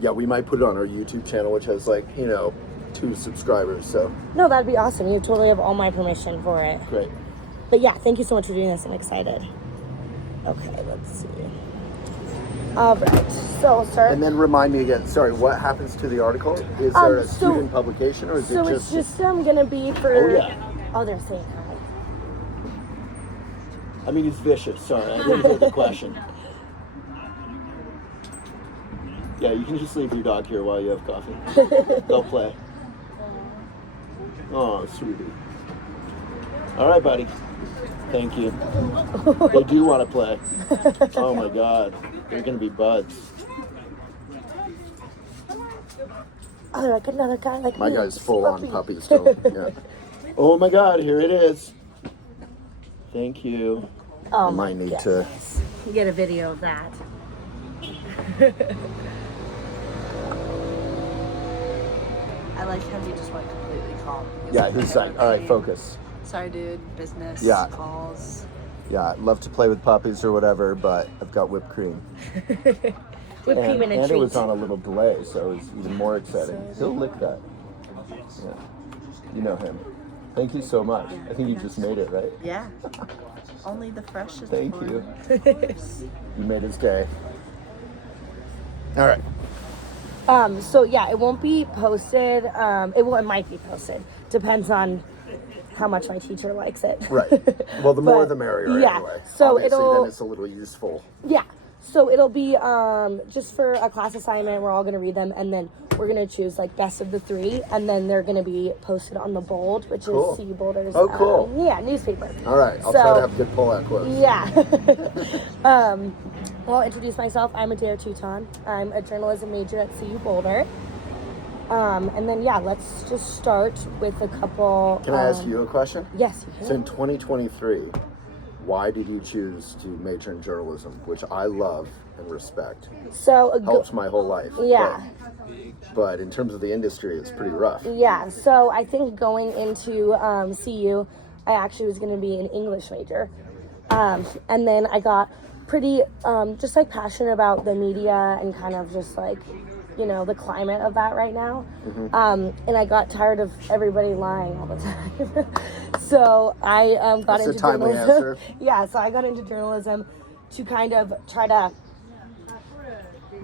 Yeah, we might put it on our YouTube channel, which has 2 subscribers. So No, that'd be awesome. You totally have all my permission for it. great. But yeah, thank you so much for doing this. I'm excited. Okay, let's see. All right, so we'll start. And then remind me again. Sorry, what happens to the article? Is there a student publication, or is it just? So it's just gonna be for. Oh yeah. Oh, they're saying hi. I mean, he's vicious. Sorry, I didn't hear the question. Yeah, you can just leave your dog here while you have coffee. Go play. Oh, sweetie. All right, buddy. Thank you. They do want to play. Oh my God, they're gonna be buds. Oh, like another guy like My me. guy's full on puppy still. Yeah. Oh my God, here it is. Thank you. Oh, I might need to. You get a video of that. I like how he just went completely calm. Yeah, he's like, all right, focus. Sorry, dude. Business calls. Yeah, love to play with puppies or whatever, but I've got whipped cream. Whipped cream and a And treat. it was on a little delay, so it was even more exciting. He'll lick that. Yeah. You know him. Thank you so much. I think you just made it, right? Yeah. Only the freshest. Thank one. you. You made his day. All right. So yeah, it won't be posted. It might be posted. Depends on how much my teacher likes it. Right. Well, the more the merrier. Yeah. Anyway. So Obviously, it'll. then it's a little useful. Yeah. So it'll be just for a class assignment. We're all gonna read them, and then we're gonna choose like best of the 3, and then they're gonna be posted on the Bold, which Cool. is CU Boulder's. Oh, cool. Newspaper. All right. I'll try to have good pull-out quotes. Yeah. I'll introduce myself. I'm Adair Teuton. I'm a journalism major at CU Boulder. And then, let's just start with a couple... Can I ask you a question? Yes, you can. So in 2023, why did you choose to major in journalism, which I love and respect? So helped my whole life. Yeah. But in terms of the industry, it's pretty rough. Yeah, so I think going into CU, I actually was going to be an English major. And then I got pretty just like passionate about the media and kind of just like, the climate of that right now. Mm-hmm. And I got tired of everybody lying all the time. So I got into journalism. Answer. Yeah, so I got into journalism to kind of try to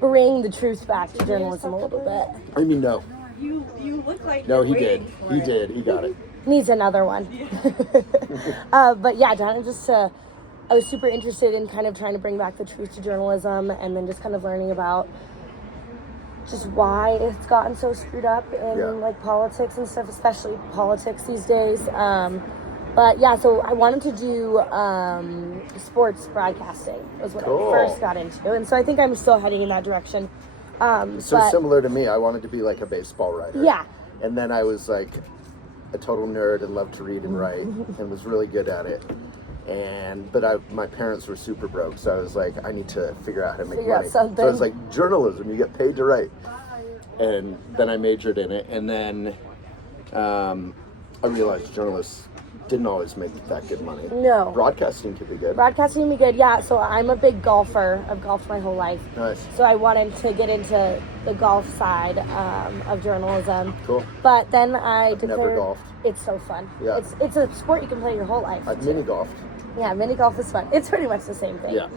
bring the truth back to journalism a little bit. I mean, no. You look like no, he did. He did. He got it. Needs another one. But yeah, just I was super interested in kind of trying to bring back the truth to journalism, and then just kind of learning about just why it's gotten so screwed up in like politics and stuff, especially politics these days. But yeah, so I wanted to do sports broadcasting was what I first got into, and so I think I'm still heading in that direction. So similar to me, I wanted to be like a baseball writer. Yeah. And then I was like a total nerd and loved to read and write and was really good at it. But my parents were super broke, so I was like, I need to figure out how to make money. So I was like, journalism, you get paid to write. And then I majored in it, and then I realized journalists didn't always make that good money. No. Broadcasting could be good. Broadcasting can be good, yeah. So I'm a big golfer. I've golfed my whole life. Nice. So I wanted to get into the golf side of journalism. Cool. But then I declared... Never golfed. It's so fun. Yeah. It's a sport you can play your whole life. I've mini golfed. Yeah, mini golf is fun. It's pretty much the same thing. Yeah.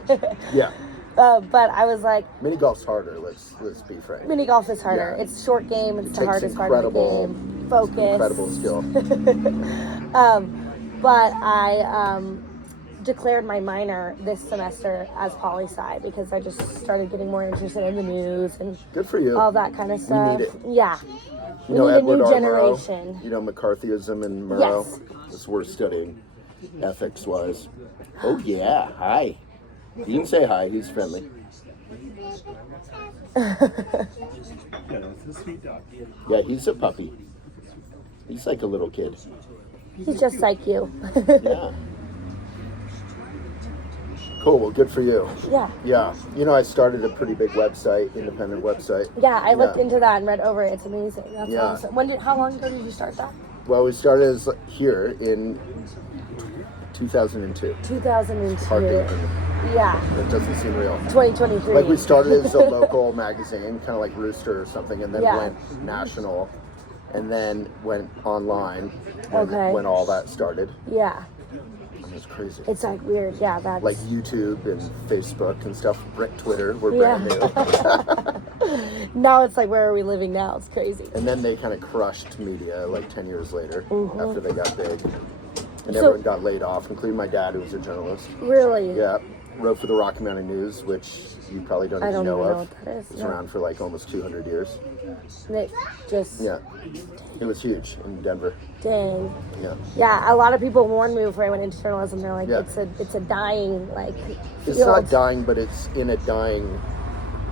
Yeah. But I was like... Mini golf's harder, let's be frank. Mini golf is harder. Yeah. It's short game. It's the hardest part of the game. Focus. Incredible skill. But I declared my minor this semester as poli-sci because I just started getting more interested in the news and good for you. All that kind of stuff. We need it. Yeah. We need a new R. generation. Murrow, McCarthyism and Murrow. Yes. It's worth studying, ethics-wise. Oh yeah, hi. You can say hi. He's friendly. Yeah, he's a puppy. He's like a little kid. He's just like you. Yeah. Cool, well, good for you. Yeah. Yeah. I started a pretty big website, independent website. Yeah, I looked into that and read over it. It's amazing. That's awesome. How long ago did you start that? Well, we started here in 2002. 2002. Hard to remember. Yeah. It doesn't seem real. 2023. Like we started as a local magazine, kind of like Rooster or something, and then went national, and then went online when all that started. Yeah. It was crazy. It's like weird, yeah. That's like YouTube and Facebook and stuff. Twitter, we're brand new. Now it's like, where are we living now? It's crazy. And then they kind of crushed media like 10 years later after they got big. And everyone got laid off, including my dad, who was a journalist. Really? Yeah. Wrote for the Rocky Mountain News, which you probably don't even know of. What that is. It was around for like almost 200 years. And it just... Yeah. It was huge in Denver. Dang. Yeah. Yeah, a lot of people warned me before I went into journalism. They're like, it's a dying, like, It's field. not dying, but it's in a dying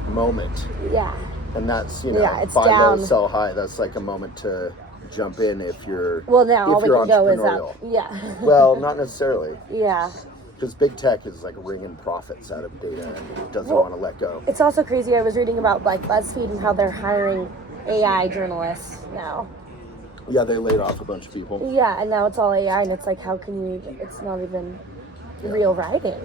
moment. Yeah. And that's, it's buy down. low, sell high. That's like a moment to jump in if you're now all we can go is up. Yeah. Well, not necessarily. Yeah. Because big tech is like wringing profits out of data and doesn't want to let go. It's also crazy. I was reading about like BuzzFeed and how they're hiring AI journalists now. Yeah, they laid off a bunch of people. Yeah, and now it's all AI, and it's like, how can you? It's not even real writing.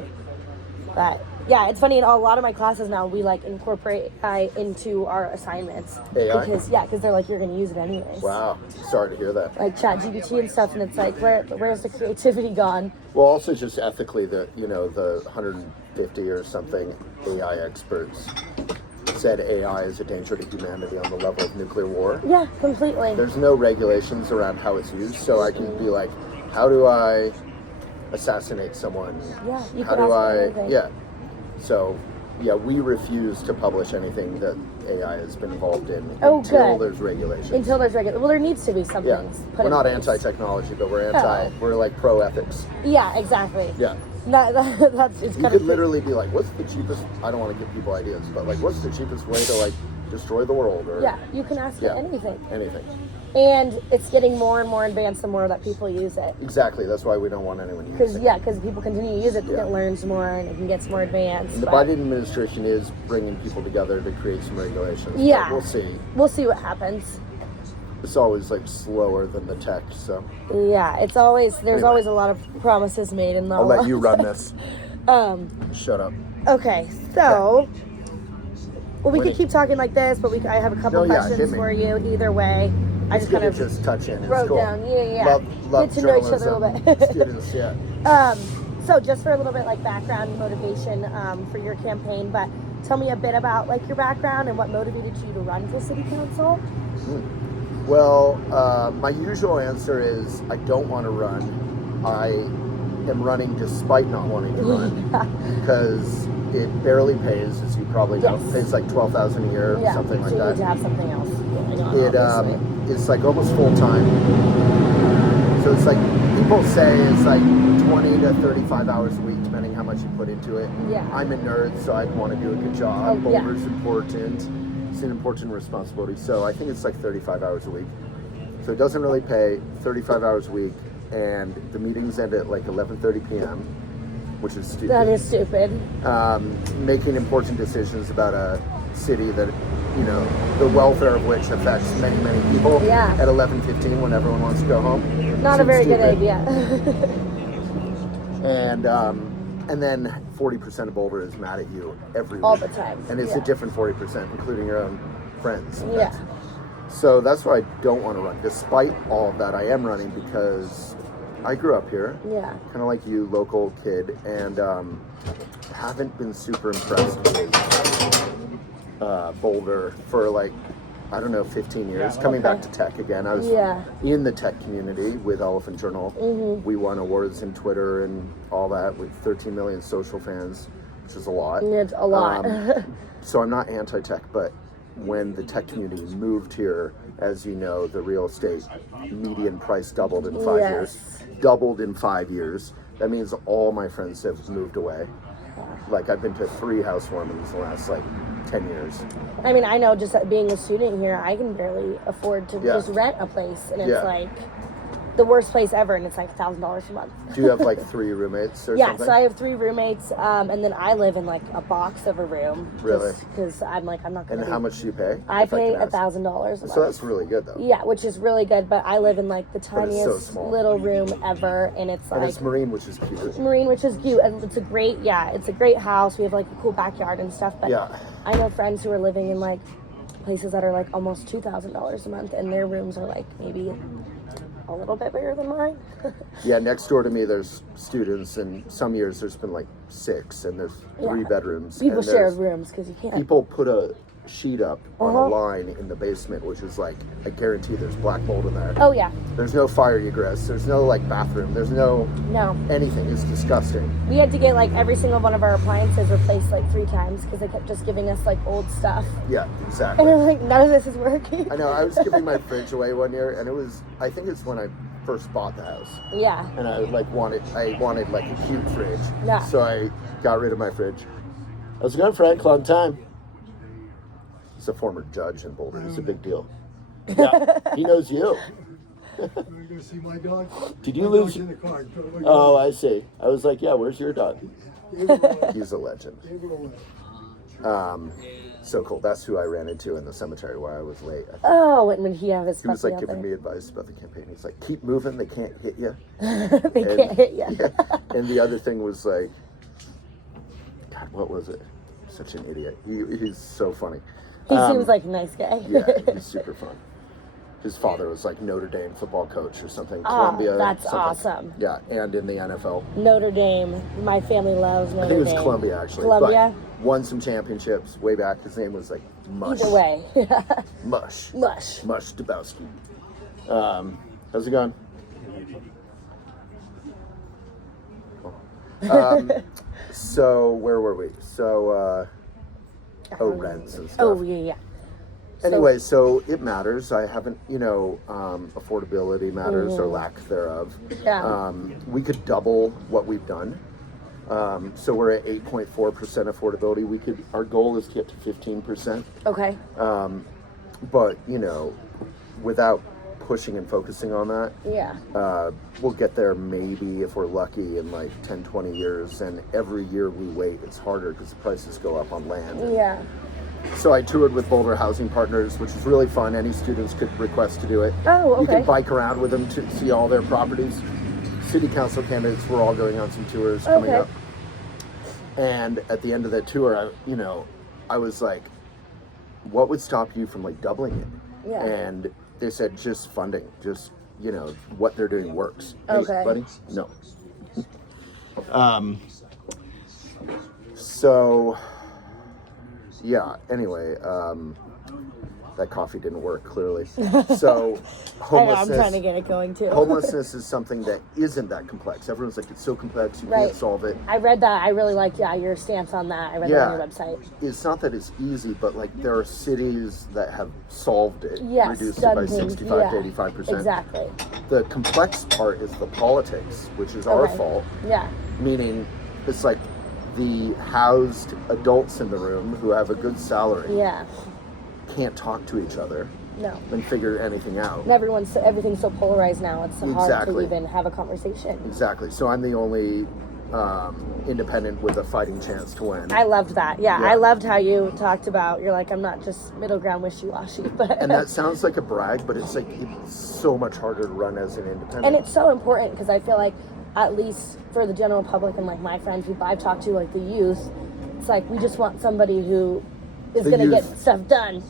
But yeah, it's funny. In a lot of my classes now, we like incorporate AI into our assignments. AI? Because they're like, you're going to use it anyways. Wow, sorry to hear that. Like ChatGPT and stuff, and it's like, where's the creativity gone? Well, also just ethically, the 150 or something AI experts said AI is a danger to humanity on the level of nuclear war. Yeah, completely. There's no regulations around how it's used, so I can be like, how do I assassinate someone? Yeah, you how can do ask I? anything. Yeah. So, yeah, we refuse to publish anything that AI has been involved in until there's regulations. Until there's well, there needs to be something. Yeah, put we're not in place. anti-technology, but we're we're like pro-ethics. Yeah, exactly. Yeah. That's it's You kind could of literally be like, what's the cheapest, I don't want to give people ideas, but like, what's the cheapest way to like destroy the world? Or yeah, you can ask it anything. Anything. And it's getting more and more advanced the more that people use it. Exactly, that's why we don't want anyone using it. Because people continue to use it, it learns more and it gets more advanced. And the Biden administration is bringing people together to create some regulations. Yeah. We'll see. We'll see what happens. It's always like slower than the tech, so. Yeah, it's always, there's always a lot of promises made in the I'll let you run this. Shut up. Okay, so, well, we could keep talking like this, but I have a couple questions for you either way. I just kind of just touch in. wrote down, Love get to know each other a little bit. Students, yeah. So just for a little bit like background and motivation for your campaign, but tell me a bit about like your background and what motivated you to run for city council. Well, my usual answer is I don't want to run. I am running despite not wanting to run because it barely pays, as you probably know. It pays like $12,000 a year, something like that. You need to have something else going on. It's like almost full time. So it's like people say it's like 20 to 35 hours a week, depending how much you put into it. Yeah. I'm a nerd, so I'd want to do a good job. Boulder's important. It's an important responsibility. So I think it's like 35 hours a week. So it doesn't really pay, 35 hours a week, and the meetings end at like 11:30 p.m., which is stupid. That is stupid. Making important decisions about a city that, the welfare of which affects many, many people at 11:15 when everyone wants to go home. Not a very good idea. And then 40% of Boulder is mad at you every week. All the time. And it's a different 40%, including your own friends. Yeah. So that's why I don't want to run. Despite all of that, I am running because I grew up here. Yeah. Kind of like you, local kid, and haven't been super impressed with Boulder for like, I don't know, 15 years. Coming back to tech again. I was in the tech community with Elephant Journal. We won awards in Twitter and all that with 13 million social fans, which is a lot. It's a lot. So I'm not anti-tech, but when the tech community moved here, as you know, the real estate median price doubled in 5 years. Doubled in 5 years. That means all my friends have moved away. Like I've been to 3 housewarmings in the last like 10 years. I mean, I know just being a student here, I can barely afford to just rent a place, and it's like the worst place ever, and it's like $1,000 a month. Do you have like 3 roommates or yeah, something? so I have 3 roommates, and then I live in like a box of a room. Really? Because I'm not going to. And how much do you pay? I pay $1,000 a month. So that's really good, though. Yeah, which is really good, but I live in like the tiniest small. little room ever, and it's like... And it's marine, which is cute. Marine, which is cute, and it's a great house. We have like a cool backyard and stuff, but Yeah. I know friends who are living in like places that are like almost $2,000 a month, and their rooms are like maybe a little bit bigger than mine. Yeah, next door to me there's students, and some years there's been like 6, and there's 3 bedrooms. People and share rooms because you can't. People put a sheet up on a line in the basement, which is like, I guarantee there's black mold in there. Oh yeah. There's no fire egress. There's no like bathroom. There's no anything. It's disgusting. We had to get like every single one of our appliances replaced like 3 times because they kept just giving us like old stuff. Yeah, exactly. And I'm like, none of this is working. I know. I was giving my fridge away one year, and I think it's when I first bought the house. Yeah. And I wanted like a cute fridge. Yeah. So I got rid of my fridge. How's it going, Frank? Long time. He's a former judge in Boulder. It's a big deal. Yeah, he knows you. You want to go see my dog? Did you My lose? dog's in the car. Put it away. Oh, I see. I was like, yeah, where's your dog? Give it away. He's a legend. Give it away. So cool. That's who I ran into in the cemetery while I was late. Oh, when he had his He was puppy like out giving there. me advice about the campaign. He's like, keep moving. They can't hit you. They can't hit you. Yeah. And the other thing was like, God, what was it? Such an idiot. He's so funny. He seems like a nice guy. Yeah, he's super fun. His father was like Notre Dame football coach or something. Oh, Columbia. that's something. awesome. Yeah, and in the NFL. Notre Dame. My family loves Notre Dame. I think it was Columbia actually. Columbia? But won some championships way back. His name was like Mush. Either way. Mush. Mush. Mush Dabowski. How's it going? So where were we? So rents and stuff. Oh, yeah. Anyway, so it matters. I haven't, affordability matters or lack thereof. Yeah. We could double what we've done. So we're at 8.4% affordability. Our goal is to get to 15%. Okay. But, without pushing and focusing on that, Yeah. we'll get there maybe if we're lucky in like 10, 20 years. And every year we wait, it's harder because the prices go up on land. Yeah. So I toured with Boulder Housing Partners, which is really fun. Any students could request to do it. Oh, okay. You can bike around with them to see all their properties. City council candidates were all going on some tours coming up. And at the end of that tour, I was like, what would stop you from like doubling it? Yeah. And they said just funding, just, what they're doing works. Okay. Hey, buddy? No. So... Yeah, anyway, that coffee didn't work, clearly. So, homelessness... I'm trying to get it going, too. Homelessness is something that isn't that complex. Everyone's like, it's so complex, you can't solve it. I read that. I really liked, your stance on that. I read that on your website. It's not that it's easy, but, like, there are cities that have solved it, Yes, reduced it by 65 to 85%. Exactly. The complex part is the politics, which is our fault. Yeah. Meaning, it's like the housed adults in the room who have a good salary can't talk to each other and figure anything out. And everything's so polarized now. It's so hard to even have a conversation. Exactly. So I'm the only independent with a fighting chance to win. I loved that. Yeah, I loved how you talked about, you're like, I'm not just middle ground wishy-washy. But and that sounds like a brag, but it's like, it's so much harder to run as an independent. And it's so important because I feel like, at least for the general public and like my friends who I've talked to, like the youth, it's like we just want somebody who is going to get stuff done.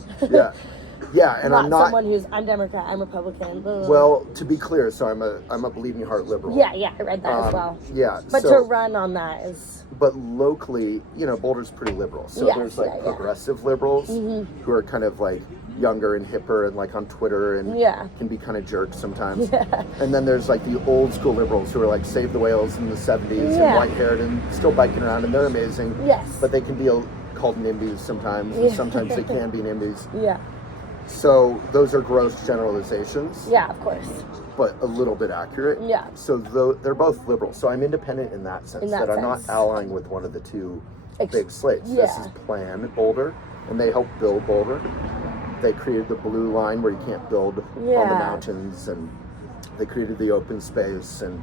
Yeah, and I'm not someone who's I'm Democrat, I'm Republican. Well, to be clear, so I'm a bleeding heart liberal. Yeah, I read that as well. Yeah, but to run on that is. But locally, Boulder's pretty liberal. So there's like progressive liberals who are kind of like younger and hipper and like on Twitter and can be kind of jerks sometimes. Yeah. And then there's like the old school liberals who are like Save the Whales in the 70s and white haired and still biking around, and they're amazing. Yes. But they can be called NIMBYs sometimes, and sometimes they can be NIMBYs. Yeah. So those are gross generalizations. Yeah, of course. But a little bit accurate. Yeah. So they're both liberal. So I'm independent in that sense, I'm not allying with one of the two big slates. Yeah. This is Plan Boulder, and they helped build Boulder. They created the blue line where you can't build on the mountains, and they created the open space, and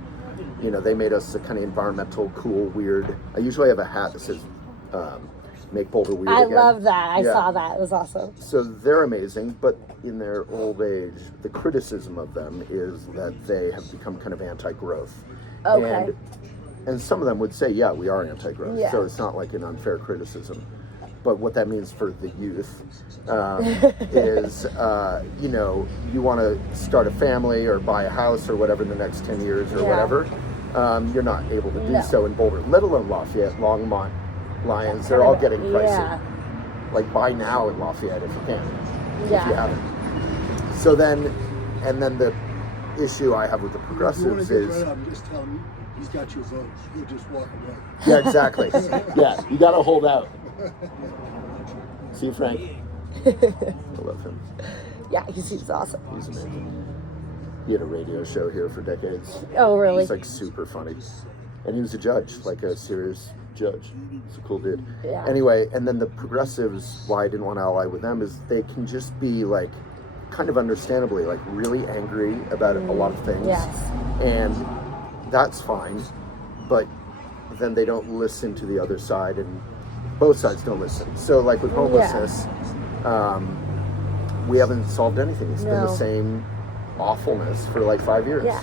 they made us a kind of environmental, cool, weird. I usually have a hat that says "Make Boulder Weird I Again." love that. I Yeah. saw that. It was awesome. So they're amazing, but in their old age, the criticism of them is that they have become kind of anti-growth. Okay. And some of them would say, yeah, we are anti-growth. Yeah. So it's not like an unfair criticism. But what that means for the youth is, you want to start a family or buy a house or whatever in the next 10 years or whatever. You're not able to do so in Boulder, let alone Lafayette, Longmont, Lyons. They're all getting pricey. Yeah. Like buy now in Lafayette if you can, if you haven't. So then the issue I have with the If you want progressives to get is, rid of him, just tell him he's got your vote. He'll just walk away. yeah, exactly. Yeah, you got to hold out. See, Frank? I love him. Yeah, he seems awesome. He's amazing. He had a radio show here for decades. Oh, really? He's like super funny. And he was a judge, like a serious judge. He's a cool dude. Yeah. Anyway, and then the progressives, why I didn't want to ally with them is they can just be like, kind of understandably, like really angry about a lot of things. Yes. And that's fine. But then they don't listen to the other side, and both sides don't listen. So like with homelessness, we haven't solved anything. It's been the same awfulness for like 5 years. Yeah.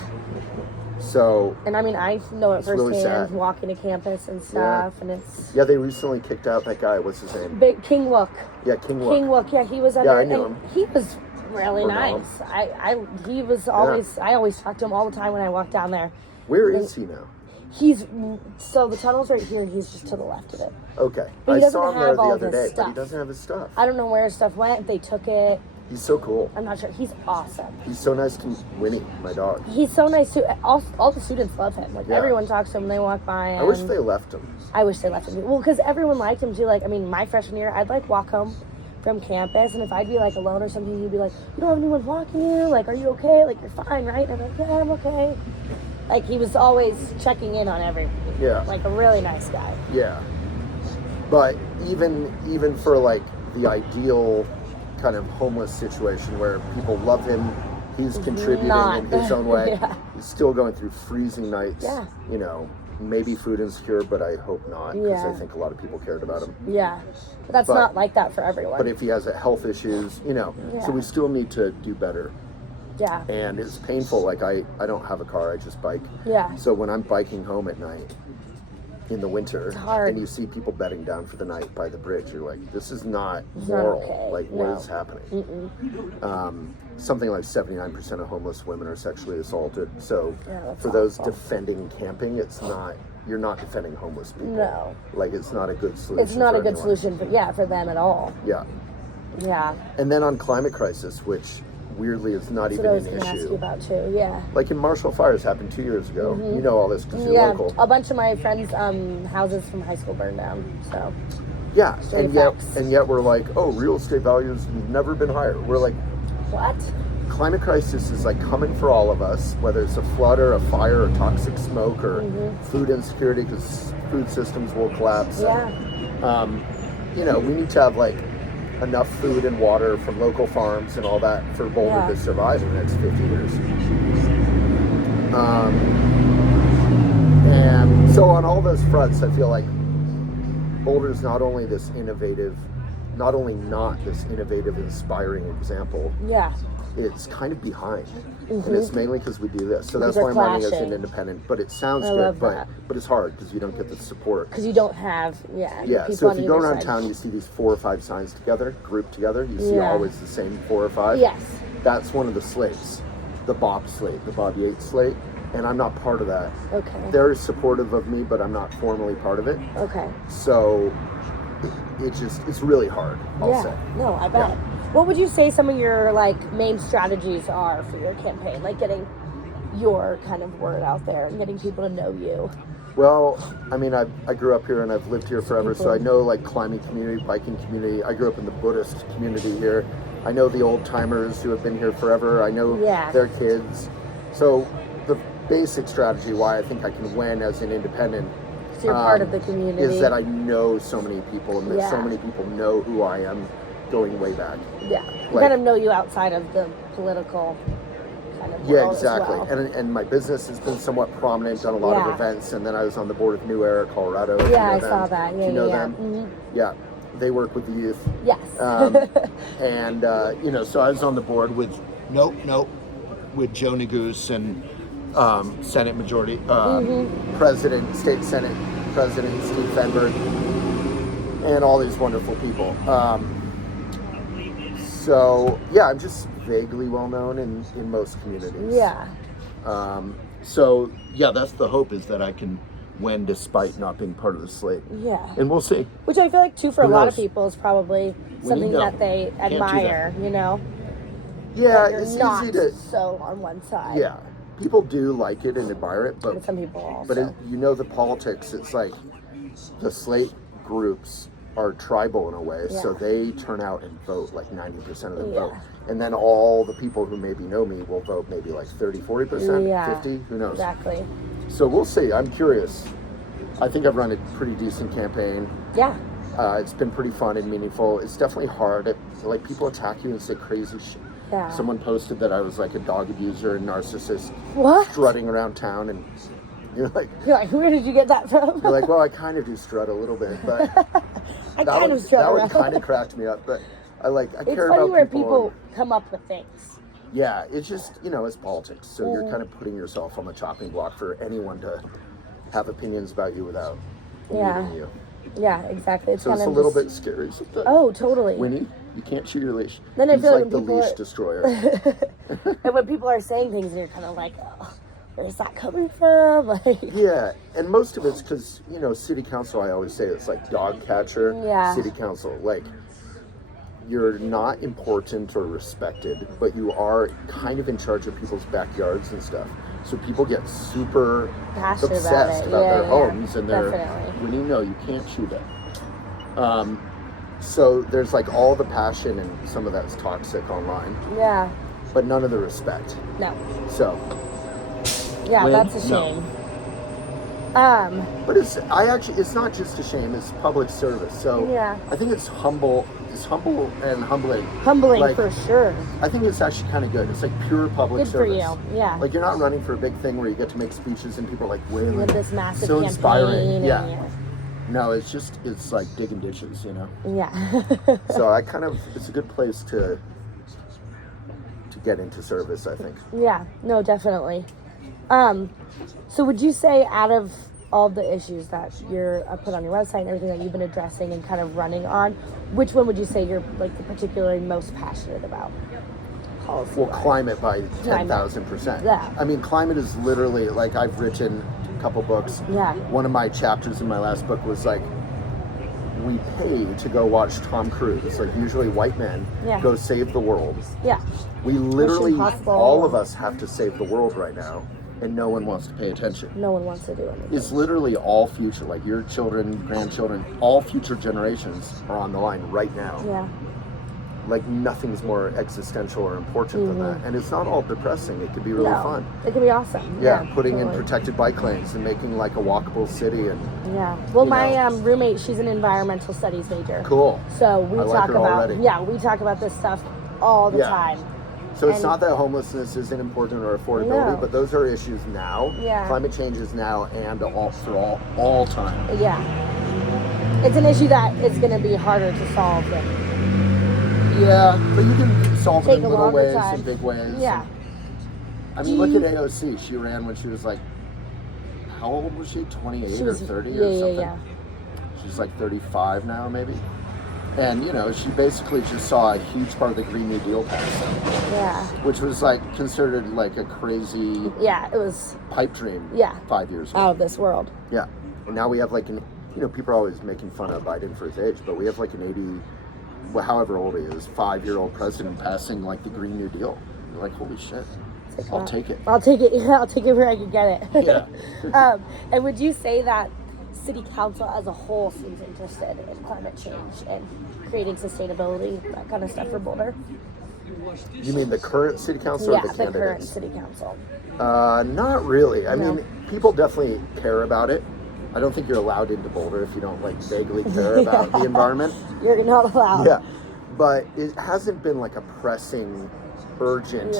So, and I mean, I know it really firsthand, sad. walking to campus and stuff, and it's... Yeah, they recently kicked out that guy. What's his name? Big King Wook. Yeah, King Wook. King Wook, yeah, he was under... Yeah, I knew and him. he was really Or no. nice. He was always... I always talked to him all the time when I walked down there. Where is he now? So the tunnel's right here, and he's just to the left of it. Okay. But he I doesn't saw him there have the all other his day, but stuff. he doesn't have his stuff. I don't know where his stuff went, if they took it. He's so cool. I'm not sure. He's awesome. He's so nice to Winnie, my dog. He's so nice too. All the students love him. Like everyone talks to him when they walk by. I wish they left him. I wish they left him. Well, because everyone liked him too. Like, I mean, my freshman year, I'd like walk home from campus, and if I'd be like alone or something, he'd be like, "You don't have anyone walking you? Like, are you okay? Like, you're fine, right?" And I'm like, "Yeah, I'm okay." Like, he was always checking in on everyone. Yeah. Like a really nice guy. Yeah. But even for like the ideal kind of homeless situation where people love him, he's contributing in his own way. Yeah. He's still going through freezing nights. Yeah. Maybe food insecure, but I hope not, because Yeah. I think a lot of people cared about him. Yeah. But that's not like that for everyone. But if he has health issues, so we still need to do better. Yeah. And it's painful. Like I don't have a car, I just bike. Yeah. So when I'm biking home at night in the winter, hard. and you see people bedding down for the night by the bridge, you're like, this is not It's moral. not okay. Like, No. what is happening? Something like 79% of homeless women are sexually assaulted. So that's for those awful. defending camping, you're not defending homeless people. No. Like, it's not a good solution. It's not for a good anyone. solution for them at all. Yeah. Yeah. And then on climate crisis, which weirdly is not That's even what I was an going to ask you issue. about too. Yeah. Like in Marshall fires happened 2 years ago. You know all this because you're Yeah. local. A bunch of my friends' houses from high school burned down. So. Yeah, Straight and facts. yet we're like, oh, real estate values have never been higher. We're like, What? climate crisis is like coming for all of us, whether it's a flood or a fire or toxic smoke or food insecurity because food systems will collapse. Yeah. We need to have like enough food and water from local farms and all that for Boulder Yeah. to survive in the next 50 years. And so on all those fronts, I feel like Boulder's not only not this innovative, inspiring example, Yeah. it's kind of behind. And it's mainly because we do this. So that's They're why I'm running as clashing. an independent. But it sounds I good, love but that. it's hard because you don't get the support. Because you don't have, Yeah, people so if on you go either around side. town, you see these 4 or 5 signs together, grouped together. You see Yeah. always the same 4 or 5. Yes. That's one of the slates, the Bob slate, the Bob Yates slate. And I'm not part of that. Okay. They're supportive of me, but I'm not formally part of it. Okay. So it's really hard, I'll say. No, I bet. Yeah. What would you say some of your main strategies are for your campaign? Like getting your kind of word out there and getting people to know you. Well, I mean, I grew up here and I've lived here forever, so I know climbing community, biking community. I grew up in the Buddhist community here. I know the old timers who have been here forever. I know their kids. So the basic strategy why I think I can win as an independent So you're part of the community. is that I know so many people and that so Yeah. many people know who I am going way back. Yeah. You kind of know you outside of the political kind of Yeah, world exactly. as well. And my business has been somewhat prominent, done a lot of events, and then I was on the board of New Era Colorado. Yeah, I saw that. Yeah, Do you know yeah, them? Mm-hmm. Yeah, they work with the youth. Yes. And so I was on the board with with Joe Neguse and Senate Majority President, State Senate President Steve Fenberg, and all these wonderful people. So yeah, I'm just vaguely well known in most communities. Yeah. So yeah, that's the hope, is that I can win despite not being part of the slate. Yeah. And we'll see. Which I feel like too for Who a lot knows? of people is probably something that they admire, you know? Yeah, you're it's not easy to. so on one side. Yeah, people do like it and admire it, but some people also. But the politics, it's like the slate groups are tribal in a way, so they turn out and vote like 90% of them vote. And then all the people who maybe know me will vote maybe like 30, 40%, 50, who knows? Exactly. So we'll see. I'm curious. I think I've run a pretty decent campaign. Yeah. It's been pretty fun and meaningful. It's definitely hard. Like, people attack you and say crazy shit. Yeah. Someone posted that I was like a dog abuser and narcissist strutting around town, and you're like, where did you get that from? You're like, well, I kind of do strut a little bit, but that one kind of cracked me up. But I care about people. It's funny where people come up with things. Yeah, it's just, it's politics. So you're kind of putting yourself on the chopping block for anyone to have opinions about you without meeting you. Yeah, exactly. So it's a little bit scary sometimes. Oh, totally. Winnie, you can't shoot your leash. Then I feel like the leash destroyer. And when people are saying things, and you're kind of like, oh, where's that coming from? Like, yeah, and most of it's because, city council, I always say it's like dog catcher, city council. Like, you're not important or respected, but you are kind of in charge of people's backyards and stuff. So people get super passionate obsessed about their homes, and they're, definitely. you can't shoot it. So there's like all the passion, and some of that's toxic online. Yeah. But none of the respect. No. So. Yeah, that's a shame. No. But it's not just a shame. It's public service. So I think it's humble. It's humble and humbling. Humbling, for sure. I think it's actually kind of good. It's like pure public service. Good for you, yeah. Like, you're not running for a big thing where you get to make speeches and people are like, Waylon, with this massive so campaign. Inspiring. Yeah. No, it's like digging ditches, Yeah. So it's a good place to get into service, I think. Yeah, no, definitely. So would you say, out of all the issues that you're put on your website and everything that you've been addressing and kind of running on, which one would you say you're like particularly most passionate about? Climate by 10,000%. Yeah. I mean, climate is literally, like, I've written a couple books. Yeah. One of my chapters in my last book was like, we pay to go watch Tom Cruise, like usually white men, go save the world. Yeah. We literally, all of us have to save the world right now, and no one wants to pay attention. No one wants to do anything. It's literally all future, like your children, grandchildren, all future generations are on the line right now. Yeah. Like, nothing's more existential or important than that. And it's not all depressing. It can be really fun. It can be awesome. Yeah, putting in protected bike lanes and making like a walkable city. And well, my roommate, she's an environmental studies major. Cool. So we talk about this stuff all the time. So it's not that homelessness isn't important or affordability, but those are issues now. Yeah. Climate change is now and for all time. Yeah. It's an issue that is going to be harder to solve than. Yeah, but you can solve it in little ways and big ways. Yeah. I mean, look at AOC. She ran when she was like, how old was she? 28 or 30 or something? Yeah. She's like 35 now, maybe. And, she basically just saw a huge part of the Green New Deal pass. Yeah. Which was like considered like a crazy. Yeah, it was. Pipe dream. Yeah. 5 years ago. Out of this world. Yeah. And now we have like people are always making fun of Biden for his age, but we have like an however old he is, 5-year-old president passing like the Green New Deal. You're like, holy shit. I'll take it. I'll take it. Yeah, I'll take it where I can get it. Yeah. And would you say that city council as a whole seems interested in climate change and creating sustainability, that kind of stuff for Boulder? You mean the current city council or the candidates? The current city council. Not really. I mean, people definitely care about it. I don't think you're allowed into Boulder if you don't like vaguely care about the environment. You're not allowed. Yeah. But it hasn't been like a pressing, urgent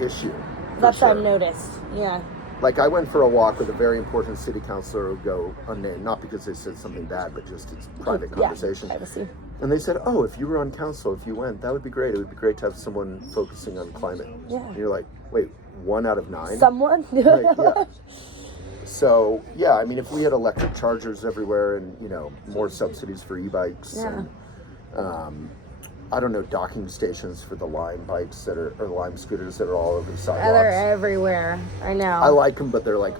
issue. That's sure. what I've noticed. Yeah. Like, I went for a walk with a very important city councilor who go unnamed, not because they said something bad, but just it's private conversation. Privacy. And they said, oh, if you were on council, if you went, that would be great. It would be great to have someone focusing on climate. Yeah. And you're like, wait, 1 out of 9? Someone? Like, yeah. So, yeah, I mean, if we had electric chargers everywhere and, you know, more subsidies for e-bikes and, I don't know, docking stations for the Lime bikes or the Lime scooters that are all over the sidewalks. They're everywhere. I know. I like them, but they're like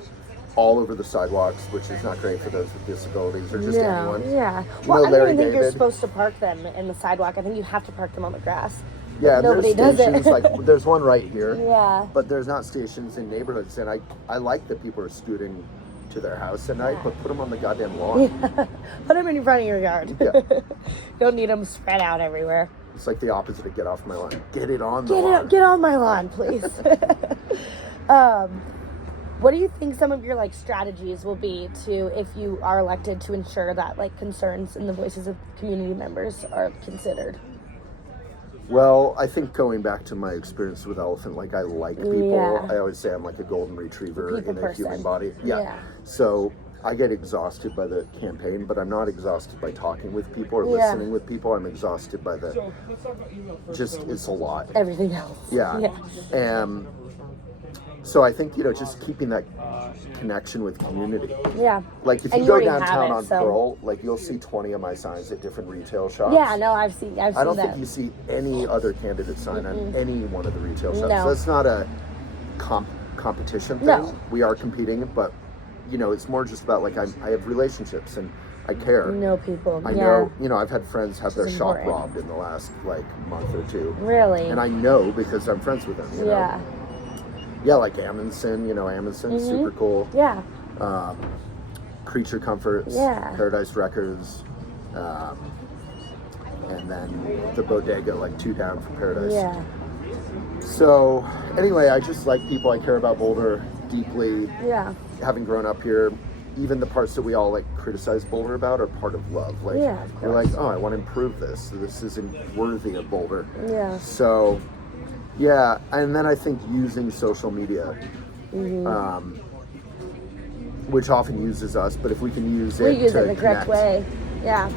all over the sidewalks, which is not great for those with disabilities or just anyone. Yeah. You Well, know, I don't Larry even think you're David? supposed to park them in the sidewalk. I think you have to park them on the grass. Yeah, and Nobody there's does it. stations, like, there's one right here. Yeah. But there's not stations in neighborhoods, and I like that people are scooting to their house at night, but put them on the goddamn lawn. Yeah. Put them in front of your yard. Yeah. Don't need them spread out everywhere. It's like the opposite of get off my lawn. Get it on the lawn. Get on my lawn, please. What do you think some of your like strategies will be to, if you are elected, to ensure that like concerns and the voices of community members are considered? Well, I think going back to my experience with elephant, like I like people. Yeah. I always say I'm like a golden retriever People in a person. human body. Yeah. So I get exhausted by the campaign, but I'm not exhausted by talking with people or listening with people. I'm exhausted by the, just, it's a lot. Everything else. Yeah. And so I think, you know, just keeping that connection with community. Yeah. Like if And you you go already have downtown it, on so- Pearl, like you'll see 20 of my signs at different retail shops. Yeah, no, I've seen I don't that. think you see any other candidate sign on any one of the retail shops. No. So it's not a competition thing. No. We are competing, but you know, it's more just about like I have relationships and I care. You know people. I yeah. know, you know, I've had friends have their is shop important. robbed in the last like month or two. Really? And I know because I'm friends with them, you know. Yeah. Yeah, like Amundsen, you know, Amundsen, super cool. Yeah. Creature Comforts, Yeah. Paradise Records, and then the Bodega, like 2 down from Paradise. Yeah. So, anyway, I just like people. I care about Boulder deeply. Yeah. Having grown up here, even the parts that we all like criticize Boulder about are part of love. Like, Yeah, of you're like, oh, I want to improve this. This isn't worthy of Boulder. Yeah. So, yeah, and then I think using social media, which often uses us, but if we can use it We use to it the correct connect. way. Yeah.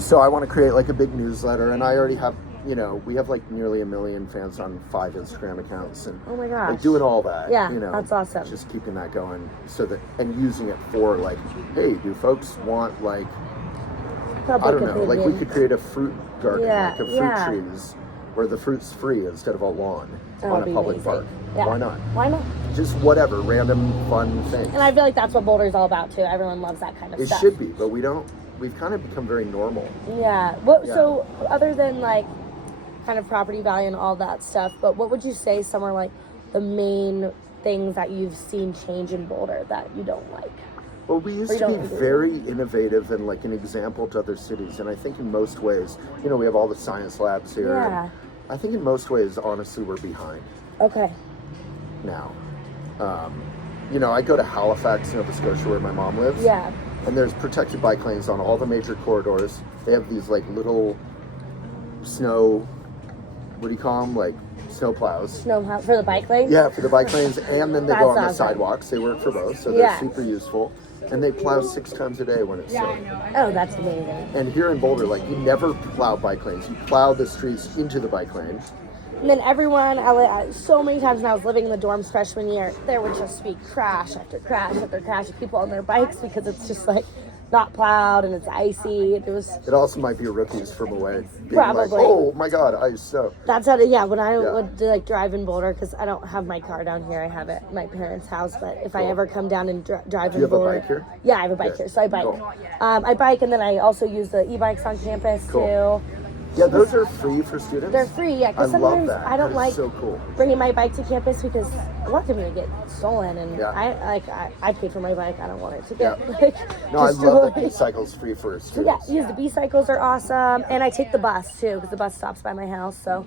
So I want to create like a big newsletter, and I already have, you know, we have like nearly 1 million fans on 5 Instagram accounts, and Oh my gosh. like doing all that. Yeah, you know, that's awesome. Just keeping that going, so that, and using it for like, hey, do folks want like, Public I don't know, like we opinion. could create a fruit garden, Yeah, like a fruit yeah. trees, where the fruit's free instead of a lawn That on would a be public amazing. park. Yeah. Why not? Why not? Just whatever, random fun things. And I feel like that's what Boulder's all about too. Everyone loves that kind of It stuff. should be, but we don't. We've kind of become very normal. Yeah. So other than like kind of property value and all that stuff, but what would you say some are like the main things that you've seen change in Boulder that you don't like? Well, we used Or you to be don't agree? very innovative and like an example to other cities, and I think in most ways, you know, we have all the science labs here. Yeah. I think in most ways, honestly, we're behind Okay. now. You know, I go to Halifax, Nova Scotia, where my mom lives. Yeah. And there's protected bike lanes on all the major corridors. They have these like little snow, what do you call them? Like snow plows. No, for the bike lane? Yeah, for the bike lanes, and then they That's go on the awesome. sidewalks. They work for both, so they're Yeah. super useful. And they plow 6 times a day when it's snowing. Oh, that's amazing. And here in Boulder, like, you never plow bike lanes. You plow the streets into the bike lane. And then everyone, so many times when I was living in the dorms freshman year, there would just be crash after crash after crash of people on their bikes because it's just like not plowed and it's icy. It was It also might be rookies from away. Being Probably. Like, oh my God, ice. So That's how, when I would like drive in Boulder, because I don't have my car down here, I have it at my parents' house, but if I Cool. ever come down and drive Do you in have a Boulder. bike here? Yeah, I have a bike Good. here, so I bike. Cool. I bike, and then I also use the e-bikes on campus Cool. too. yeah, those are free for students. They're free, yeah, I because love sometimes that. I don't That is like so cool. bringing my bike to campus because a lot of them get stolen, and Yeah. I paid for my bike. I don't want it to Yeah. get like No, I love that destroyed. B-Cycle's free for So yeah, students. use the B-cycles are awesome, and I take the bus too because the bus stops by my house. So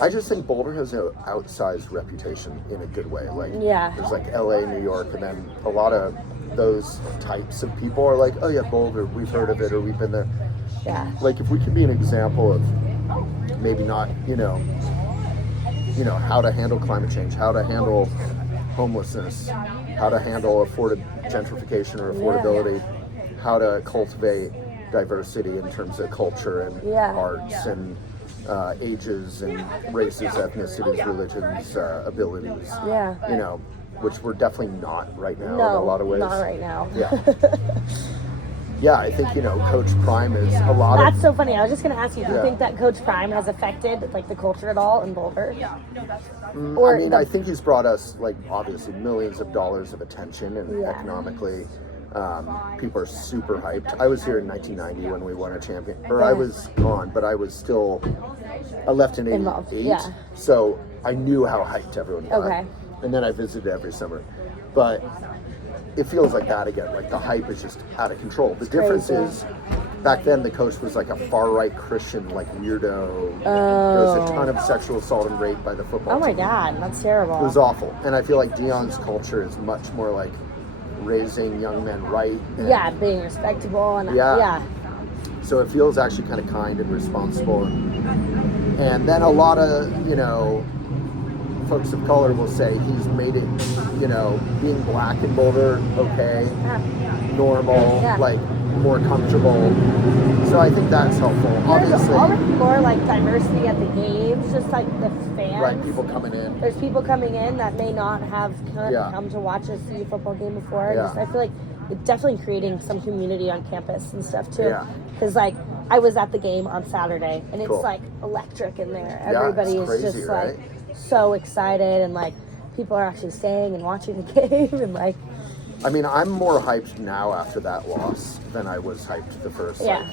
I just think Boulder has an outsized reputation in a good way. Like, Yeah. there's like LA, New York, and then a lot of those types of people are like, oh yeah, Boulder, we've heard of it or we've been there. yeah, Like, if we could be an example of maybe not, you know, you know, how to handle climate change, how to handle homelessness, how to handle gentrification or affordability, how to cultivate diversity in terms of culture and arts and ages and races, ethnicities, religions, abilities. Yeah. You know, which we're definitely not right now in a lot of ways. Not right now. Yeah. Yeah, I think, you know, Coach Prime is a lot That's so funny. I was just going to ask you, do you think that Coach Prime has affected, like, the culture at all in Boulder? Or I mean, I think he's brought us, like, obviously millions of dollars of attention, and economically, people are super hyped. I was here in 1990 when we won a champion, or I was gone, but I left in 88, so I knew how hyped everyone got. Okay. And then I visited every summer. But it feels like that again, like the hype is just out of control. The difference is, back then the coach was like a far-right Christian, like weirdo. There was a ton of sexual assault and rape by the football team. Oh my God, that's terrible. It was awful. And I feel like Dion's culture is much more like raising young men right. And, being respectable. And so it feels actually kind of kind and responsible. And then a lot of, you know, folks of color will say he's made it, you know, being black in Boulder, okay, normal, like more comfortable. So I think that's helpful. There's Obviously, already more like diversity at the games, just like the fans. Right, people coming in. There's people coming in that may not have come to watch a CU football game before. Yeah. Just, I feel like it's definitely creating some community on campus and stuff too. Yeah. Because like I was at the game on Saturday and it's like electric in there. Everybody is crazy, just right? like so excited, and like people are actually staying and watching the game, and like I mean, I'm more hyped now after that loss than I was hyped the first like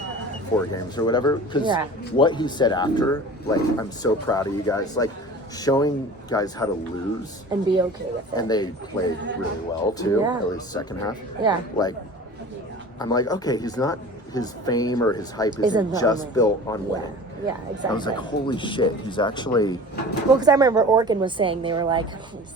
4 games or whatever, because what he said after, like, I'm so proud of you guys, like showing guys how to lose and be okay with it. And they played really well too, at least second half. Like, I'm like, okay, he's not, his fame or his hype isn't just built on winning. Yeah, exactly. I was like, holy shit, he's actually... Well, because I remember Oregon was saying, they were like,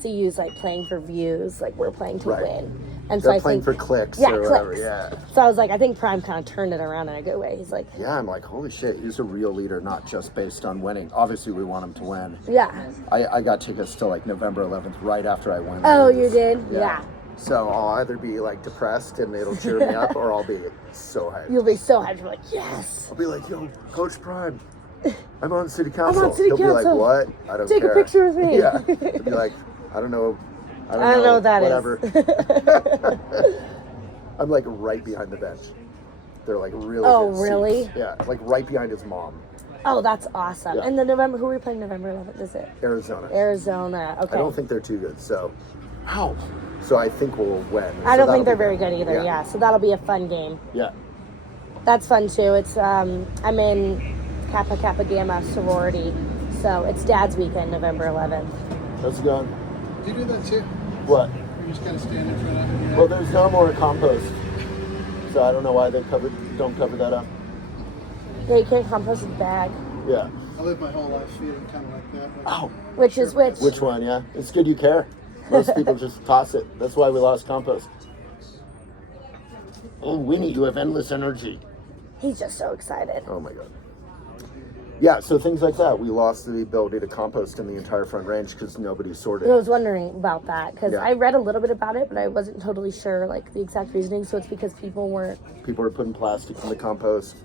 CU's like playing for views, like we're playing to win. And they're so playing for clicks or whatever, So I was like, I think Prime kind of turned it around in a good way. He's like... Yeah, I'm like, holy shit, he's a real leader, not just based on winning. Obviously, we want him to win. Yeah. I got tickets to like November 11th, right after I won. Oh, you did? Yeah. So I'll either be like depressed and it'll cheer me up, or I'll be so hyped. You'll be so hyped. You're like, yes. I'll be like, yo, Coach Prime, I'm on City Council. I'm on City He'll Council. be like, what? I don't Take care. a picture with me. Yeah. He'll be like, I don't know what that whatever. is. I'm like right behind the bench. They're like really Oh, good really? seats. Yeah, like right behind his mom. Oh, that's awesome. Yeah. And the November, who are we playing November 11th, is it? Arizona. Okay. I don't think they're too good, so. Ow. So I think we'll win. I don't think they're very good either, yeah. So that'll be a fun game. Yeah. That's fun too. It's, I'm in Kappa Kappa Gamma sorority, so it's Dad's weekend, November 11th. How's it going? Do you do that too? What? You just kind of stand in front of it. Well, there's no more compost, so I don't know why they don't cover that up. Yeah, you can't compost a bag. Yeah. I lived my whole life feeling kind of like that. Like, Oh. Which is which? Which one? Yeah. It's good you care. Most people just toss it. That's why we lost compost. Oh, Winnie, you have endless energy. He's just so excited. Oh my god. Yeah, so things like that. We lost the ability to compost in the entire Front Range because nobody sorted. I was wondering about that because I read a little bit about it, but I wasn't totally sure like the exact reasoning. So it's because people were putting plastic in the compost,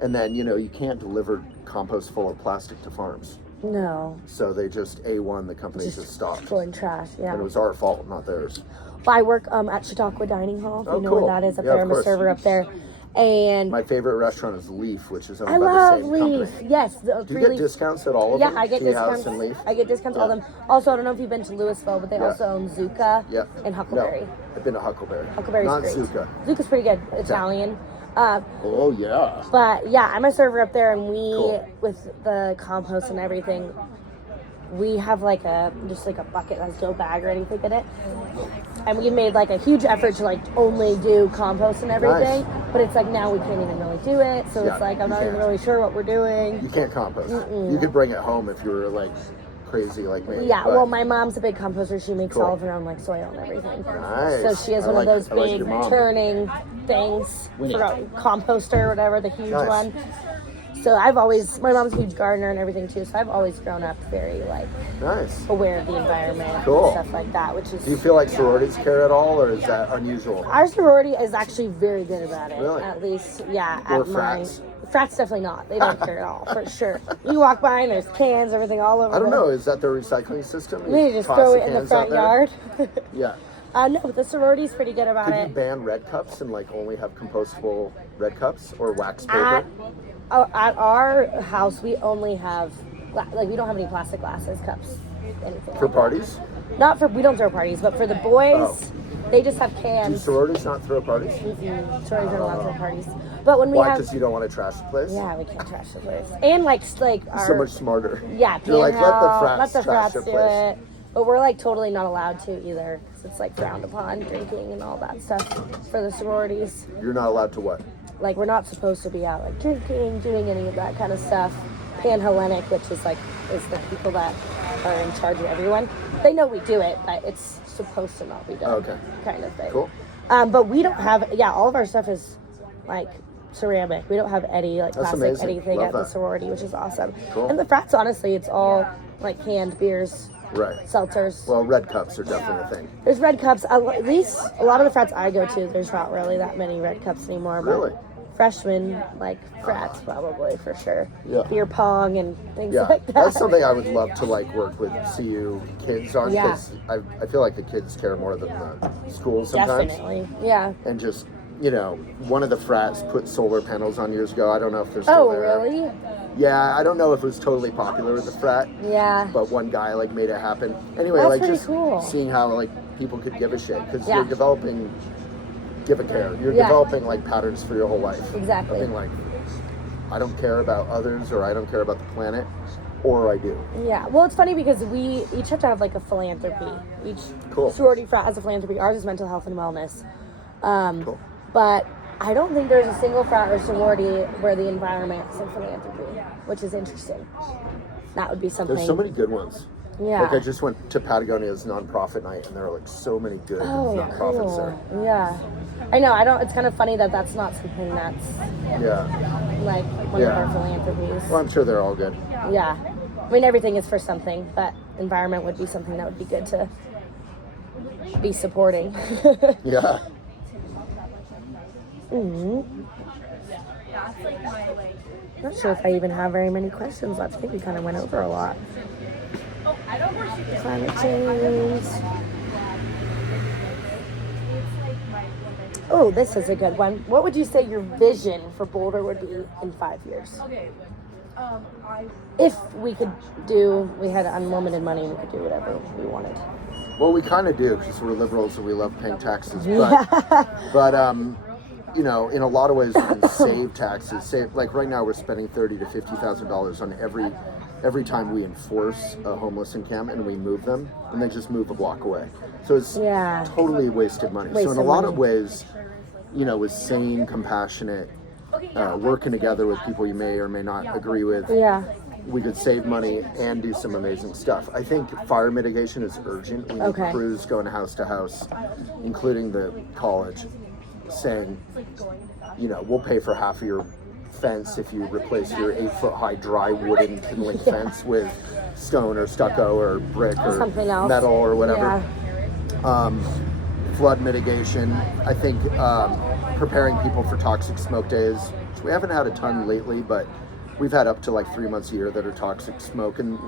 and then you can't deliver compost full of plastic to farms. No. So they just the company just stopped throwing trash. Yeah. And it was our fault, not theirs. Well, I work at Chautauqua Dining Hall. If you know cool. where that is up there. I'm a server up there. And my favorite restaurant is Leaf, which is owned by love the same Leaf. company. Yes. Do you get discounts at all of them? Yeah, I get Tea House discounts. and Leaf? I get discounts all of them. Also, I don't know if you've been to Louisville, but they also own Zucca and Huckleberry. No, I've been to Huckleberry. Huckleberry's not great. Zucca. Zucca's pretty good. Italian. Oh yeah. But yeah, I'm a server up there, and with the compost and everything, we have like a bucket that has no bag or anything in it, and we made like a huge effort to like only do compost and everything. Nice. But it's like now we can't even really do it, so it's like I'm not even really sure what we're doing. You can't compost. You could bring it home if you were like crazy like me. Yeah, well, my mom's a big composter. She makes all of her own like soil and everything. Nice. So she has one of those big turning things for a composter or whatever, the huge one. So my mom's a huge gardener and everything too, so I've always grown up very, like, Nice. aware of the environment Cool. and stuff like that, which is... Do you feel like sororities care at all, or is that unusual? Our sorority is actually very good about it. Really? At least, yeah. Or at mine. frats? Frats definitely not. They don't care at all, for sure. You walk by and there's cans, everything all over. I don't know. Is that their recycling system? You just throw it in the front yard. Yeah. No, the sorority's pretty good about Could it. you ban red cups and like only have compostable red cups or wax paper? At our house, we only have, we don't have any plastic glasses, cups, anything. For parties? Not for, we don't throw parties, but for the boys, they just have cans. Do sororities not throw parties? Sororities aren't allowed to throw parties. But when we Why? have... Because you don't want to trash the place? Yeah, we can't trash the place. And like our... So much smarter. Yeah, You're like, let the frats trash do their place. it. But we're like totally not allowed to either, because it's like frowned upon, drinking and all that stuff for the sororities. You're not allowed to what? Like, we're not supposed to be out like drinking, doing any of that kind of stuff. Pan-Hellenic, which is the people that are in charge of everyone. They know we do it, but it's supposed to not be done. Okay. Kind of thing. Cool. But we don't have, all of our stuff is like ceramic. We don't have any like That's plastic amazing. anything Love at the that. sorority, which is awesome. Cool. And the frats, honestly, it's all like canned beers, Right. seltzers. Well, red cups are definitely a thing. There's red cups. At least a lot of the frats I go to, there's not really that many red cups anymore. But Really? freshmen, like frats, probably for sure. Yeah. Beer pong and things Yeah, like that. that's something I would love to like work with CU kids on, Yeah. because I feel like the kids care more than the schools sometimes. Definitely, yeah. And just, one of the frats put solar panels on years ago. I don't know if they're still Oh, there. really? Yeah, I don't know if it was totally popular with the frat, Yeah. but one guy like made it happen. Anyway, That's like pretty just cool. seeing how like people could give a shit, because Yeah. you're developing give a care. You're Yeah. developing like patterns for your whole life. Exactly. Being like, I don't care about others, or I don't care about the planet, or I do. Yeah. Well, it's funny because we each have to have like a philanthropy. Each Cool. sorority frat has a philanthropy. Ours is mental health and wellness. Cool. But I don't think there's a single frat or sorority where the environment is in philanthropy, which is interesting. That would be something. There's so many good ones. Yeah. Like I just went to Patagonia's nonprofit night, and there are like so many good nonprofits there. Yeah. I know. It's kind of funny that that's not something that's Yeah. like one of our philanthropies. Well, I'm sure they're all good. Yeah. I mean, everything is for something, but environment would be something that would be good to be supporting. Yeah. Not sure if I even have very many questions left. I think we kind of went over a lot. Climate change. Oh, this is a good one. What would you say your vision for Boulder would be in 5 years? If we had unlimited money and we could do whatever we wanted. Well, we kind of do, because we're liberals and we love paying taxes. Yeah. But in a lot of ways, we can save taxes. Like right now, we're spending $30,000 to $50,000 on every time we enforce a homeless encampment and we move them, and they just move a block away. So it's totally wasted money. So in a lot of ways, with sane, compassionate, working together with people you may or may not agree with, we could save money and do some amazing stuff. I think fire mitigation is urgent. We need crews going house to house, including the college, saying, we'll pay for half of your fence if you replace your 8-foot-high dry wooden kindling fence with stone or stucco or brick or something else, metal or whatever. Flood mitigation. I think preparing people for toxic smoke days, which we haven't had a ton lately, but we've had up to like 3 months a year that are toxic smoke. And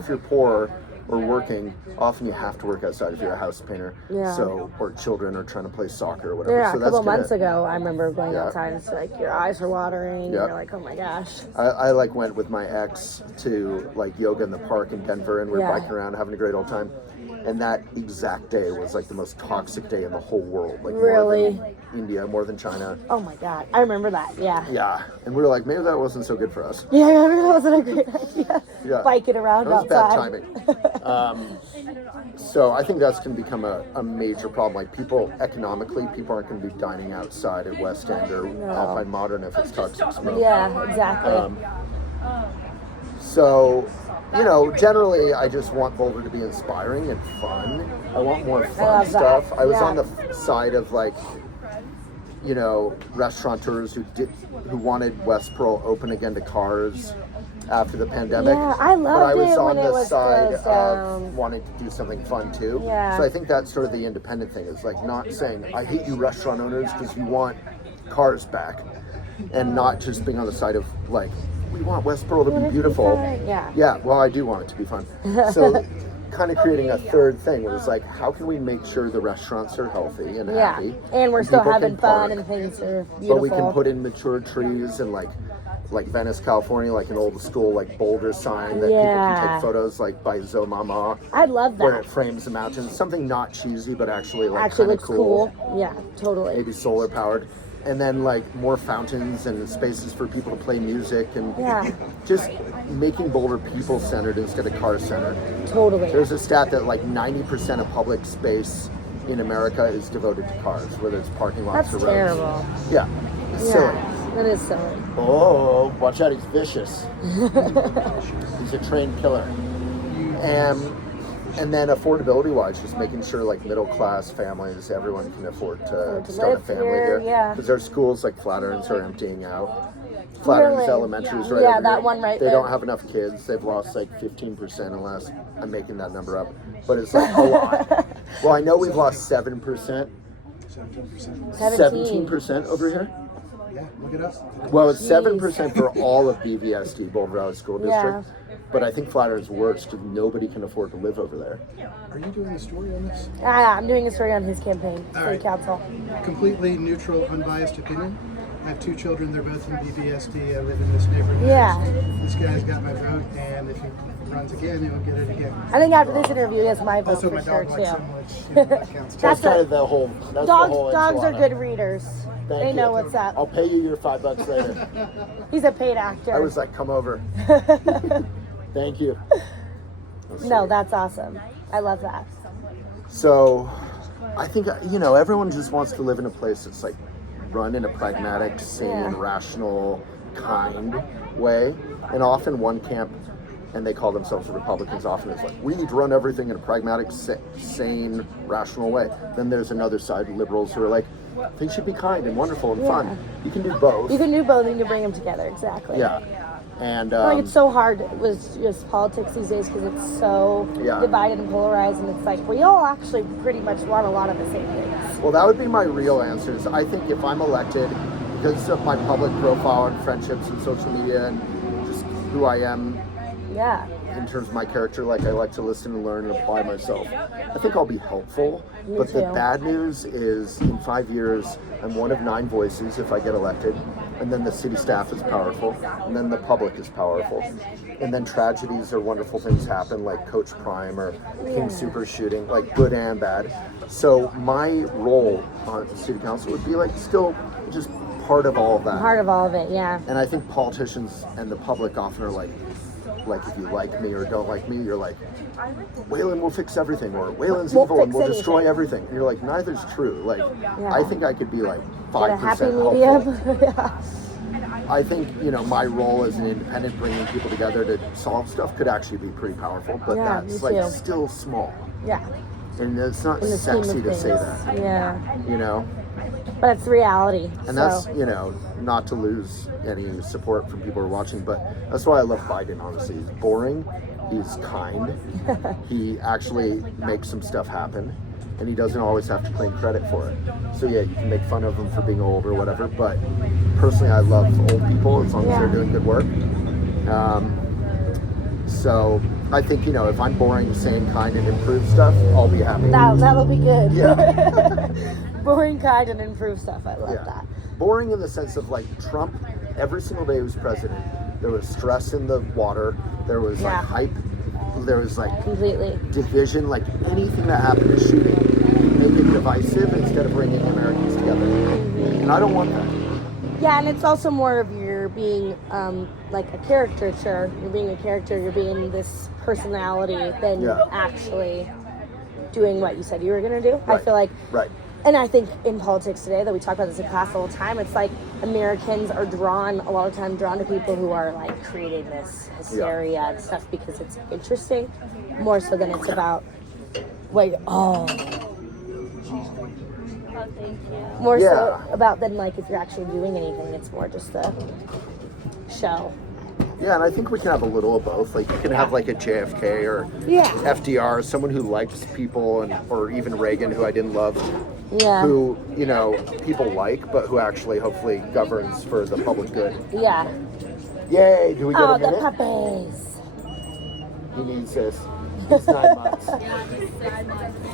if you're poor or working, often you have to work outside if you're a house painter. Or children are trying to play soccer or whatever. Yeah, so a couple months ago, I remember going outside and it's like your eyes are watering. You're like, oh my gosh. I went with my ex to like yoga in the park in Denver, and we were biking around having a great old time. And that exact day was like the most toxic day in the whole world. Like really? More than India, more than China. Oh my God. I remember that. Yeah. Yeah. And we were like, maybe that wasn't so good for us. Yeah, I remember that wasn't a great idea. Yeah. Biking around that was outside. Bad timing. So I think that's going to become a major problem. Like people aren't going to be dining outside at West End or Alpine Modern if it's toxic smoke. Yeah, exactly. So, generally I just want Boulder to be inspiring and fun. I want more fun stuff. I was on the side of like, you know, restaurateurs who wanted West Pearl open again to cars after the pandemic. Yeah, I loved but I was it on when it the was side closed of down. wanting to do something fun too. Yeah. So I think that's sort of the independent thing. It's like not saying I hate you restaurant owners because you want cars back, and not just being on the side of like we want West Pearl to be beautiful. Yeah. Well, I do want it to be fun. So kind of creating a third thing where it's like, how can we make sure the restaurants are healthy and happy, and we're still people having can fun park, and things are beautiful. but we can put in mature trees and like Venice, California, like an old school like Boulder sign that people can take photos like by Zo Mama. I love that. Where it frames the mountains, something not cheesy but actually like actually kind of looks cool. Yeah, totally. Maybe solar powered. And then like more fountains and spaces for people to play music and just making Boulder people centered instead of car centered. Totally. There's a stat that like 90% of public space in America is devoted to cars, whether it's parking lots or roads. That's terrible. Yeah, it's silly. That is silly. Oh, watch out, he's vicious. He's a trained killer. And then affordability-wise, just making sure like middle-class families, everyone can afford to start a family here. Because our schools like Flatirons are emptying out. Flatirons Elementary's right over that here. one right They there. don't have enough kids. They've lost like 15% unless I'm making that number up. But it's like a lot. Well, I know we've lost 7%. 17% over here. Yeah, look at us. Well, it's 7% for all of BVSD, Boulder Valley School District. But I think Flatirons worse because nobody can afford to live over there. Are you doing a story on this? I'm doing a story on his campaign, City Council. Completely neutral, unbiased opinion. I have 2 children. They're both in BVSD. I live in this neighborhood. Yeah. This guy's got my vote, and if he runs again, he'll get it again. I think after this interview, he has my vote Also, for my sure dog too. likes him, which that counts too. That's kind of the whole. That's the whole dogs are enchilada. good readers. Thank They you. know what's up. I'll pay you your $5 later. He's a paid actor. I was like, come over. Thank you. No, that's awesome. I love that. So, I think, you know, everyone just wants to live in a place that's like run in a pragmatic, sane, rational, kind way. And often one camp, and they call themselves the Republicans, often is like, we need to run everything in a pragmatic, sane, rational way. Then there's another side, liberals, who are like, things should be kind and wonderful and fun. You can do both. You can do both and you bring them together, exactly. Yeah. And like it's so hard with just politics these days because it's so divided and polarized, and it's like we all actually pretty much want a lot of the same things. Well, that would be my real answer. Is I think if I'm elected, because of my public profile and friendships and social media and just who I am, in terms of my character, like I like to listen and learn and apply myself. I think I'll be helpful. But the bad news is, in 5 years, I'm one of 9 voices if I get elected. And then the city staff is powerful, and then the public is powerful. And then tragedies or wonderful things happen, like Coach Prime or King Super shooting, like good and bad. So my role on city council would be like still just part of all of that. Part of all of it, yeah. And I think politicians and the public often are like if you like me or don't like me, you're like, Waylon will fix everything, or Waylon's evil and will destroy everything. And you're like, neither's true. Like, I think I could be like 5% helpful. I think, you know, my role as an independent, bringing people together to solve stuff could actually be pretty powerful, but that's like still small. Yeah. And it's not sexy to say that. Yeah. You know? But it's reality. And that's, you know, not to lose any support from people who are watching, but that's why I love Biden, honestly. He's boring, he's kind, he actually makes some stuff happen, and he doesn't always have to claim credit for it. So yeah, you can make fun of him for being old or whatever, but personally I love old people as long as they're doing good work. So I think, you know, if I'm boring, sane, kind, and improve stuff, I'll be happy. That'll be good. Yeah. Boring, kind, and improve stuff. I love that. Boring in the sense of like Trump, every single day he was president, there was stress in the water, there was like hype, there was like completely division, like anything that happened is shooting. Make it divisive instead of bringing Americans together. And I don't want that. Yeah, and it's also more of you're being like a caricature. You're being a character, you're being this personality than actually doing what you said you were going to do. Right. I feel like. Right. And I think in politics today, that we talk about this in class all the time, it's like Americans are a lot of time drawn to people who are like creating this hysteria and stuff because it's interesting, more so than it's about, wait, Oh, thank you. More Yeah. so about than like if you're actually doing anything. It's more just the show. Yeah, and I think we can have a little of both. Like you can have like a JFK or Yeah. FDR, someone who likes people, and or even Reagan, who I didn't love, Yeah. who people like, but who actually hopefully governs for the public good. Yeah. Yay! Do we get Oh, a the minute? puppies. He needs this. He's 9 months.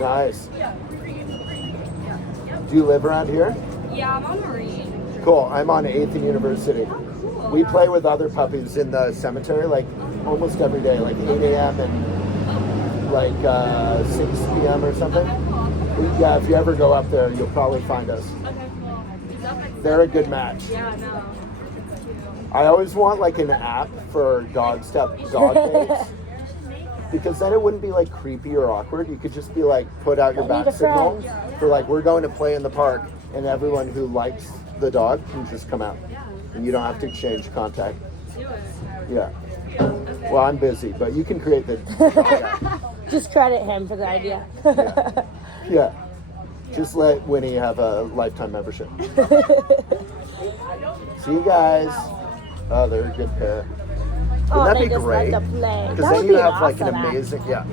Nice. Do you live around here? Yeah, I'm on Marine. Cool. I'm on 8th and University. We play with other puppies in the cemetery like almost every day, like 8 a.m. and like 6 p.m. or something. Yeah, if you ever go up there, you'll probably find us. Okay, cool. They're a good match. Yeah, no. I always want like an app for dog dates. Because then it wouldn't be like creepy or awkward. You could just be like, put out your Go meet bat a signal friend. for like, we're going to play in the park, and everyone who likes the dog can just come out. And you don't have to exchange contact. Do it. Yeah. Well, I'm busy, but you can create the dog app. Just credit him for the idea. Yeah. Just let Winnie have a lifetime membership. See you guys. Oh, they're a good pair. Oh, Wouldn't that they be just great? love to play. Because That then would you be have like an awesome, amazing, yeah.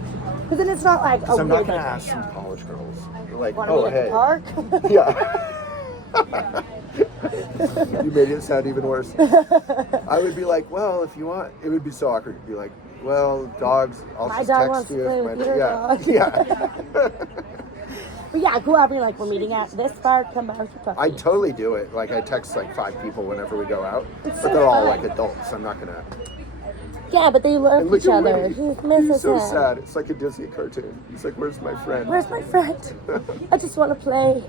Because then it's not like, Because oh, I'm not weird, going to like, ask some college girls. Like, want to oh, meet at hey. the park? Yeah. You made it sound even worse. I would be like, well, if you want, it would be so awkward. You'd be like, well, dogs, I'll My just dog text wants to you. play if with my your yeah. dog. Yeah. But yeah, go out and be like, we're meeting at this park, come by with your puppy. I totally do it. Like, I text like 5 people whenever we go out. It's But so they're all fun. like adults. I'm not going to. Yeah, but they And love look each at other. Winnie. He He's misses so him. sad. It's like a Disney cartoon. He's like, where's my friend? Where's my friend? I just want to play.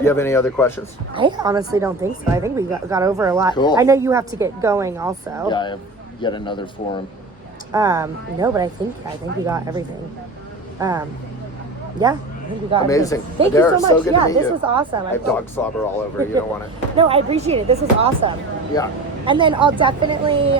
You have any other questions? I honestly don't think so. I think we got over a lot. Cool. I know you have to get going also. Yeah, I have yet another forum. No, but I think we got everything. Yeah, I think we got Amazing. everything. Thank Dara, you so much. so good to Yeah, meet this you. was awesome. I have dog slobber all over. You don't want it. No, I appreciate it. This was awesome. Yeah. And then I'll definitely